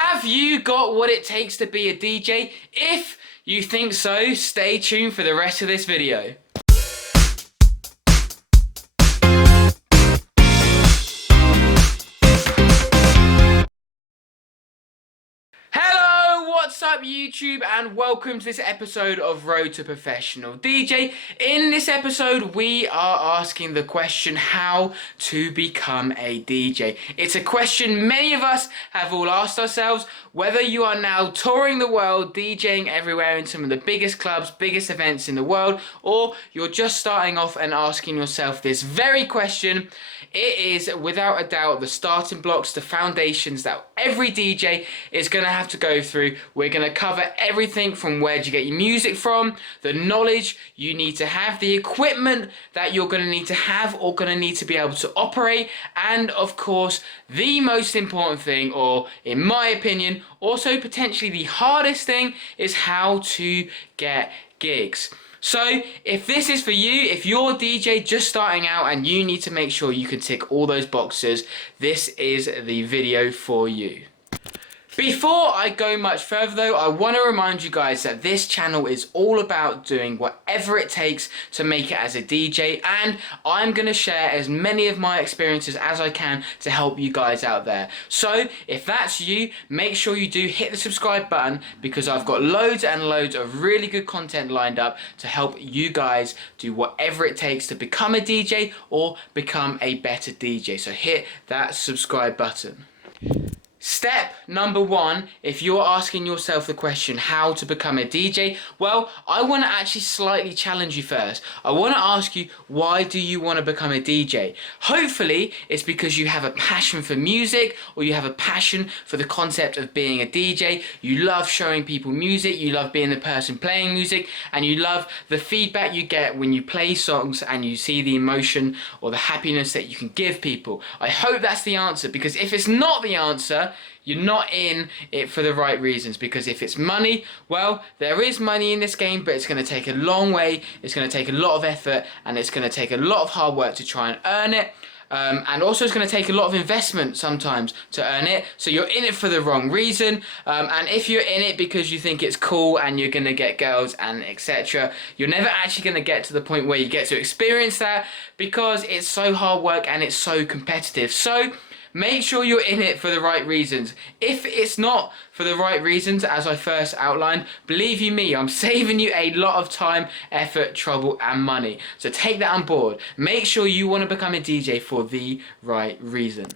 Have you got what it takes to be a DJ? If you think so, stay tuned for the rest of this video. What's up YouTube, and welcome to this episode of Road to Professional DJ. In this episode we are asking the question how to become a DJ. It's a question many of us have all asked ourselves, whether you are now touring the world, DJing everywhere in some of the biggest clubs, biggest events in the world, or you're just starting off and asking yourself this very question. It is without a doubt the starting blocks, the foundations that every DJ is going to have to go through. We're going to cover everything from where do you get your music from, the knowledge you need to have, the equipment that you're going to need to have or going to need to be able to operate, and of course the most important thing, or in my opinion also potentially the hardest thing, is how to get gigs. So if this is for you, if you're a DJ just starting out and you need to make sure you can tick all those boxes, this is the video for you. Before I go much further though, I want to remind you guys that this channel is all about doing whatever it takes to make it as a DJ, and I'm going to share as many of my experiences as I can to help you guys out there. So if that's you, make sure you do hit the subscribe button, because I've got loads and loads of really good content lined up to help you guys do whatever it takes to become a DJ or become a better DJ. So hit that subscribe button. Step number one, if you're asking yourself the question how to become a DJ, well, I want to actually slightly challenge you first. I want to ask you, why do you want to become a DJ? Hopefully it's because you have a passion for music, or you have a passion for the concept of being a DJ. You love showing people music, you love being the person playing music, and you love the feedback you get when you play songs and you see the emotion or the happiness that you can give people. I hope that's the answer, because if it's not the answer, you're not in it for the right reasons. Because if it's money, well, there is money in this game, but it's going to take a long way, it's going to take a lot of effort, and it's going to take a lot of hard work to try and earn it. And also it's going to take a lot of investment sometimes to earn it, so you're in it for the wrong reason. And if you're in it because you think it's cool and you're going to get girls and etc., you're never actually going to get to the point where you get to experience that, because it's so hard work and it's so competitive. So make sure you're in it for the right reasons. If it's not for the right reasons, as I first outlined, believe you me, I'm saving you a lot of time, effort, trouble and money. So take that on board. Make sure you want to become a DJ for the right reason.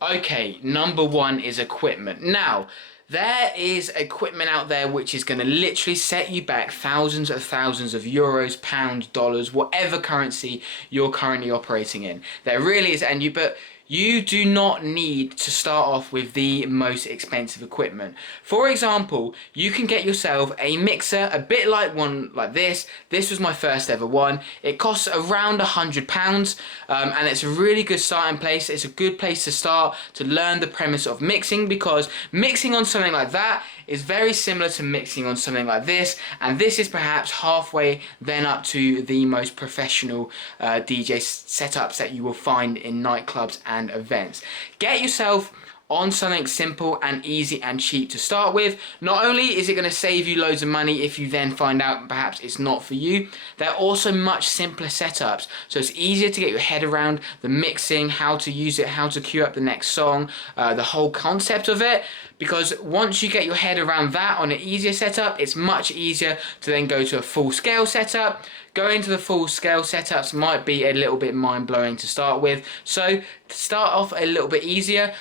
Okay, number one is equipment. Now, there is equipment out there which is going to literally set you back thousands of euros, pounds, dollars, whatever currency you're currently operating in. There really is, but you do not need to start off with the most expensive equipment. For example, you can get yourself a mixer, a bit like one like this. This was my first ever one. It costs around £100, and it's a really good starting place. It's a good place to start to learn the premise of mixing, because mixing on something like that is very similar to mixing on something like this, and this is perhaps halfway then up to the most professional DJ setups that you will find in nightclubs and events. Get yourself on something simple and easy and cheap to start with. Not only is it going to save you loads of money if you then find out perhaps it's not for you, they're also much simpler setups, so it's easier to get your head around the mixing, how to use it, how to cue up the next song, the whole concept of it. Because once you get your head around that on an easier setup, it's much easier to then go to a full scale setup. Going to the full scale setups might be a little bit mind-blowing to start with, so start off a little bit easier.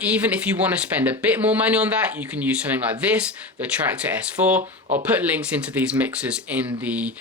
Even if you want to spend a bit more money on that, you can use something like this, the Traktor S4. I'll put links into these mixers in the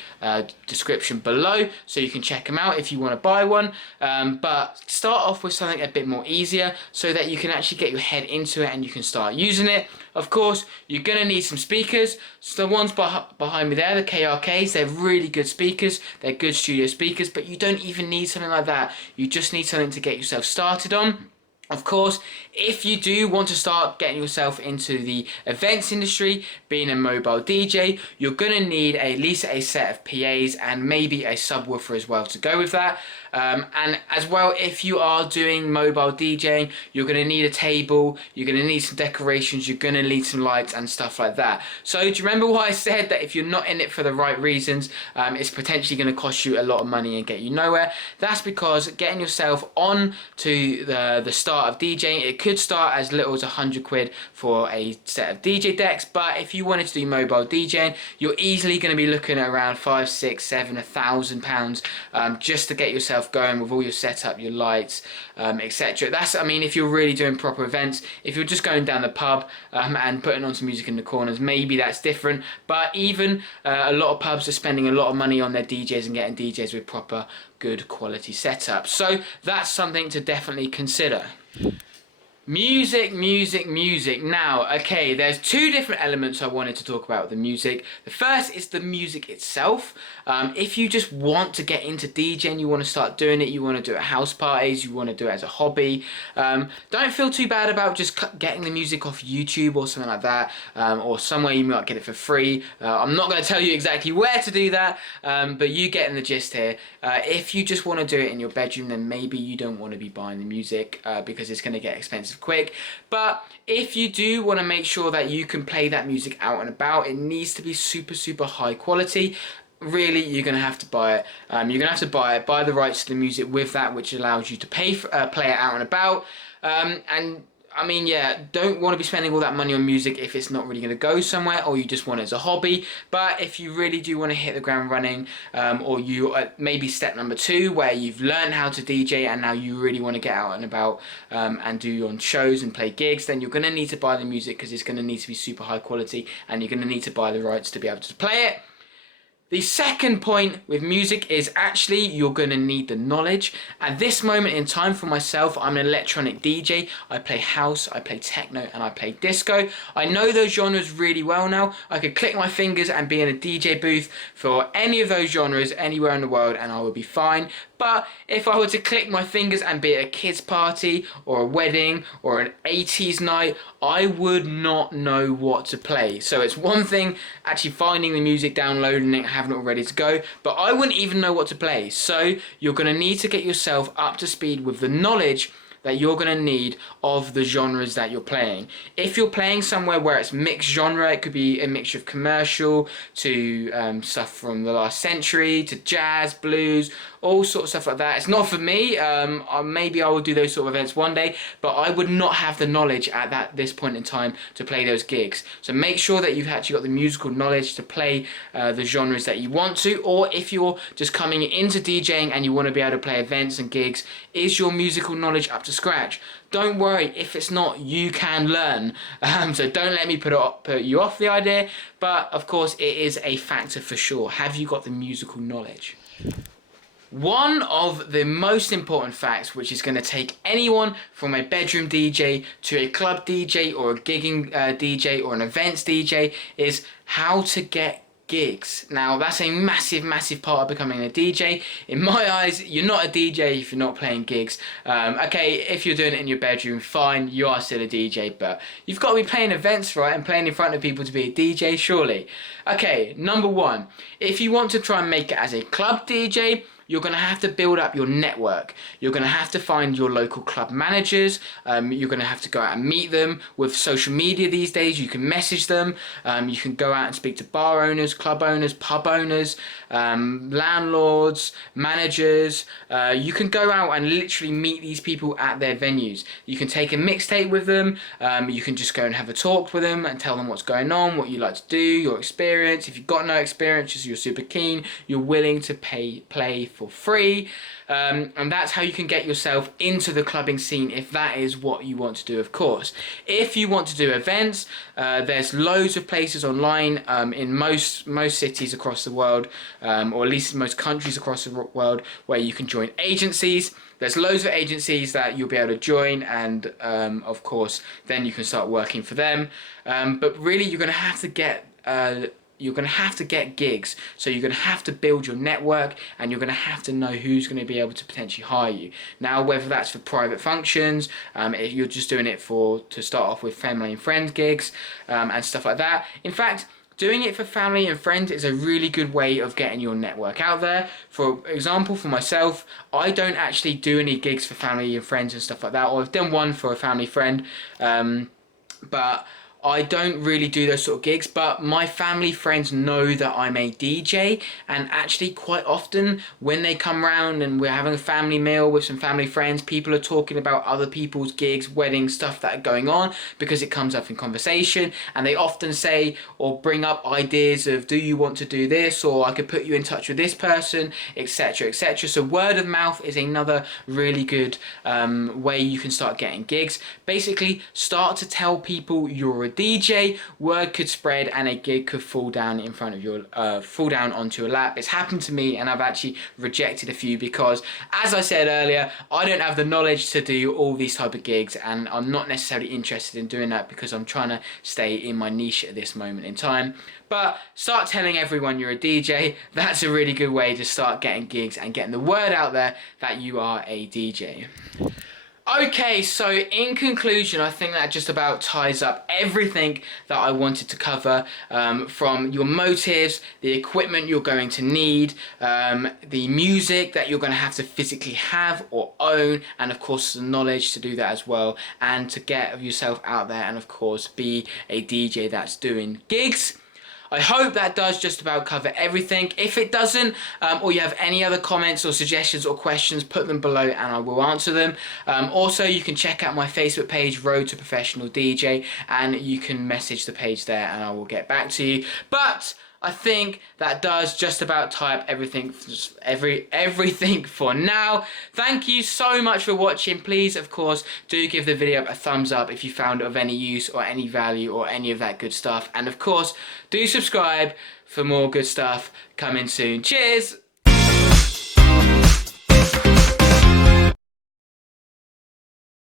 description below, so you can check them out if you want to buy one. But start off with something a bit more easier, so that you can actually get your head into it and you can start using it. Of course, you're going to need some speakers. So the ones behind me there, the KRKs, they're really good speakers. They're good studio speakers, but you don't even need something like that. You just need something to get yourself started on. Of course, if you do want to start getting yourself into the events industry, being a mobile DJ, you're going to need at least a set of PAs and maybe a subwoofer as well to go with that. And as well, if you are doing mobile DJing, you're going to need a table, you're going to need some decorations, you're going to need some lights and stuff like that. So do you remember what I said, that if you're not in it for the right reasons, it's potentially going to cost you a lot of money and get you nowhere? That's because getting yourself on to the start of DJing, it could start as little as 100 quid for a set of DJ decks, but if you wanted to do mobile DJing, you're easily going to be looking at around 5, 6, 7, £1,000 just to get yourself going with all your setup, your lights, etc. That's, I mean, if you're really doing proper events. If you're just going down the pub and putting on some music in the corners, maybe that's different. But even a lot of pubs are spending a lot of money on their DJs and getting DJs with proper good quality setup. So that's something to definitely consider. Music. Now, okay, there's two different elements I wanted to talk about with the music. The first is the music itself. If you just want to get into DJing, you want to start doing it, you want to do it at house parties, you want to do it as a hobby, don't feel too bad about just getting the music off YouTube or something like that, or somewhere you might get it for free. I'm not going to tell you exactly where to do that, but you getting the gist here. If you just want to do it in your bedroom, then maybe you don't want to be buying the music because it's going to get expensive quick. But if you do want to make sure that you can play that music out and about, it needs to be super high quality. Really, you're going to have to buy it. You're going to have to buy the rights to the music with that, which allows you to play it out and about. And I mean, yeah, don't want to be spending all that money on music if it's not really going to go somewhere, or you just want it as a hobby. But if you really do want to hit the ground running, or you maybe step number 2, where you've learned how to DJ and now you really want to get out and about and do your own shows and play gigs, then you're going to need to buy the music because it's going to need to be super high quality, and you're going to need to buy the rights to be able to play it. The second point with music is actually you're going to need the knowledge. At this moment in time for myself, I'm an electronic DJ. I play house, I play techno, and I play disco. I know those genres really well now. I could click my fingers and be in a DJ booth for any of those genres anywhere in the world and I would be fine. But if I were to click my fingers and be at a kid's party or a wedding or an 80s night, I would not know what to play. So it's one thing actually finding the music, downloading it, having it all ready to go, but I wouldn't even know what to play. So you're going to need to get yourself up to speed with the knowledge that you're going to need of the genres that you're playing. If you're playing somewhere where it's mixed genre, it could be a mixture of commercial to stuff from the last century to jazz, blues, all sorts of stuff like that. It's not for me. Maybe I will do those sort of events one day, but I would not have the knowledge at this point in time to play those gigs. So make sure that you've actually got the musical knowledge to play the genres that you want to, or if you're just coming into DJing and you want to be able to play events and gigs, is your musical knowledge up to scratch? Don't worry if it's not, you can learn. So don't let me put you off the idea, but of course it is a factor for sure. Have you got the musical knowledge? One of the most important facts, which is going to take anyone from a bedroom DJ to a club DJ or a gigging DJ or an events DJ, is how to get gigs. Now that's a massive part of becoming a DJ. In my eyes, you're not a DJ if you're not playing gigs. Okay, if you're doing it in your bedroom, fine, you are still a DJ, but you've got to be playing events, right, and playing in front of people to be a DJ, surely. Okay, number 1, if you want to try and make it as a club DJ, you're going to have to build up your network. You're going to have to find your local club managers. You're going to have to go out and meet them. With social media these days, you can message them. You can go out and speak to bar owners, club owners, pub owners, landlords, managers. You can go out and literally meet these people at their venues. You can take a mixtape with them. You can just go and have a talk with them and tell them what's going on, what you like to do, your experience. If you've got no experience, just you're super keen, you're willing to play for free, and that's how you can get yourself into the clubbing scene if that is what you want to do, of course. If you want to do events, there's loads of places online in most cities across the world, or at least in most countries across the world, where you can join agencies. There's loads of agencies that you'll be able to join, and of course then you can start working for them, but really you're going to have to get you're going to have to get gigs. So you're going to have to build your network, and you're going to have to know who's going to be able to potentially hire you. Now, whether that's for private functions, if you're just doing it to start off with family and friend gigs, and stuff like that. In fact, doing it for family and friends is a really good way of getting your network out there. For example, for myself, I don't actually do any gigs for family and friends and stuff like that, or I've done one for a family friend, but I don't really do those sort of gigs. But my family friends know that I'm a DJ, and actually quite often when they come round and we're having a family meal with some family friends, people are talking about other people's gigs, weddings, stuff that are going on, because it comes up in conversation, and they often say or bring up ideas of, do you want to do this, or I could put you in touch with this person, etc, etc. So word of mouth is another really good way you can start getting gigs. Basically, start to tell people you're a DJ, word could spread, and a gig could fall down in front of your, fall down onto your lap. It's happened to me, and I've actually rejected a few because, as I said earlier, I don't have the knowledge to do all these type of gigs, and I'm not necessarily interested in doing that because I'm trying to stay in my niche at this moment in time. But start telling everyone you're a DJ. That's a really good way to start getting gigs and getting the word out there that you are a DJ. Okay, so in conclusion, I think that just about ties up everything that I wanted to cover, from your motives, the equipment you're going to need, the music that you're going to have to physically have or own, and of course the knowledge to do that as well, and to get yourself out there and of course be a DJ that's doing gigs. I hope that does just about cover everything. If it doesn't, or you have any other comments or suggestions or questions, put them below and I will answer them. Also, you can check out my Facebook page, Road to Professional DJ, and you can message the page there and I will get back to you. But I think that does just about tie up everything for now. Thank you so much for watching. Please, of course, do give the video a thumbs up if you found it of any use or any value or any of that good stuff. And of course, do subscribe for more good stuff coming soon. Cheers!